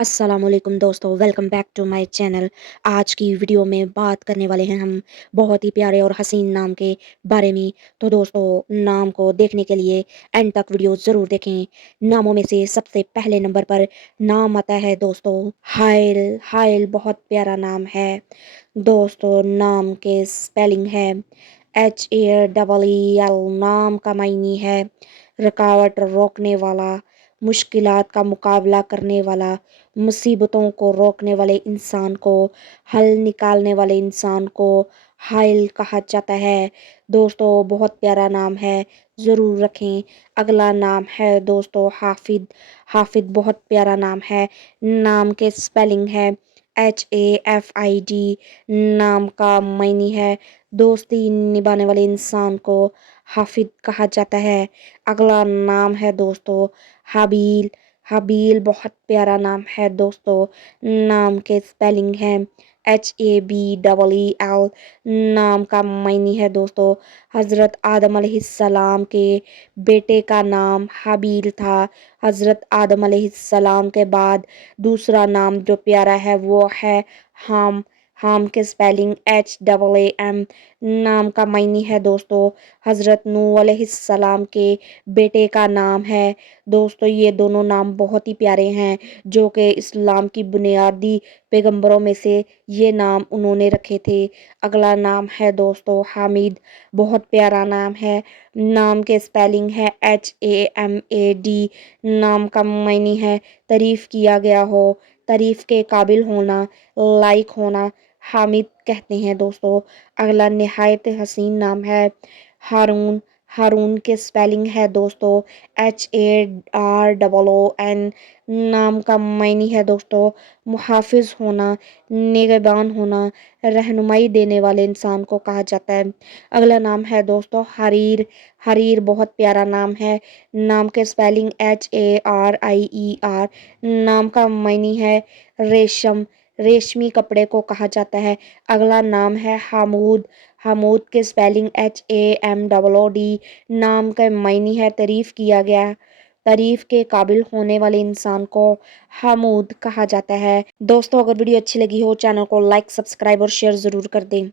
अस्सलाम वालेकुम दोस्तों, welcome back to my channel. आज की वीडियो में बात करने वाले हैं हम बहुत ही प्यारे और हसीन नाम के बारे में। तो दोस्तों, नाम को देखने के लिए एंड तक वीडियो ज़रूर देखें। नामों में से सबसे पहले नंबर पर नाम आता है दोस्तों हाइल। हाइल बहुत प्यारा नाम है दोस्तों। नाम के स्पेलिंग है HAEEL। नाम का मायने है रुकावट रोकने वाला, मुश्किलात का मुकाबला करने वाला, मुसीबतों को रोकने वाले इंसान को, हल निकालने वाले इंसान को हाइल कहा जाता है। दोस्तों, बहुत प्यारा नाम है, ज़रूर रखें। अगला नाम है दोस्तों हाफिद। हाफिद बहुत प्यारा नाम है। नाम के स्पेलिंग है HAFID। नाम का मायने है दोस्ती निभाने वाले इंसान को हाफिद कहा जाता है। अगला नाम है दोस्तों हाबील। हाबील बहुत प्यारा नाम है दोस्तों। नाम के स्पेलिंग है HABEEL। नाम का मायने है दोस्तों हज़रत आदम अलैहिस्सलाम के बेटे का नाम हाबील था। हज़रत आदम अलैहिस्सलाम के बाद दूसरा नाम जो प्यारा है वो है हाम। हाम के स्पेलिंग HAAM। नाम का मायने है दोस्तों हज़रत नूह अलैहिस्सलाम के बेटे का नाम है। दोस्तों, ये दोनों नाम बहुत ही प्यारे हैं जो कि इस्लाम की बुनियादी पैगंबरों में से ये नाम उन्होंने रखे थे। अगला नाम है दोस्तों हामिद। बहुत प्यारा नाम है। नाम के स्पेलिंग है HAMAD। नाम का मायने है तारीफ़ किया गया हो, तारीफ़ के काबिल होना, लायक होना हामिद कहते हैं दोस्तों। अगला निहायत हसीन नाम है हारून। हारून के स्पेलिंग है दोस्तों HAROON। नाम का मायने है दोस्तों मुहाफिज होना, निगहबान होना, रहनुमाई देने वाले इंसान को कहा जाता है। अगला नाम है दोस्तों हरीर। हरीर बहुत प्यारा नाम है। नाम के स्पेलिंग HARIER। नाम का मायने है रेशम, रेशमी कपड़े को कहा जाता है। अगला नाम है हामूद। हामूद के स्पेलिंग HAMOOD। नाम का मायने है तारीफ़ किया गया, तारीफ़ के काबिल होने वाले इंसान को हामूद कहा जाता है। दोस्तों, अगर वीडियो अच्छी लगी हो चैनल को लाइक, सब्सक्राइब और शेयर ज़रूर कर दें।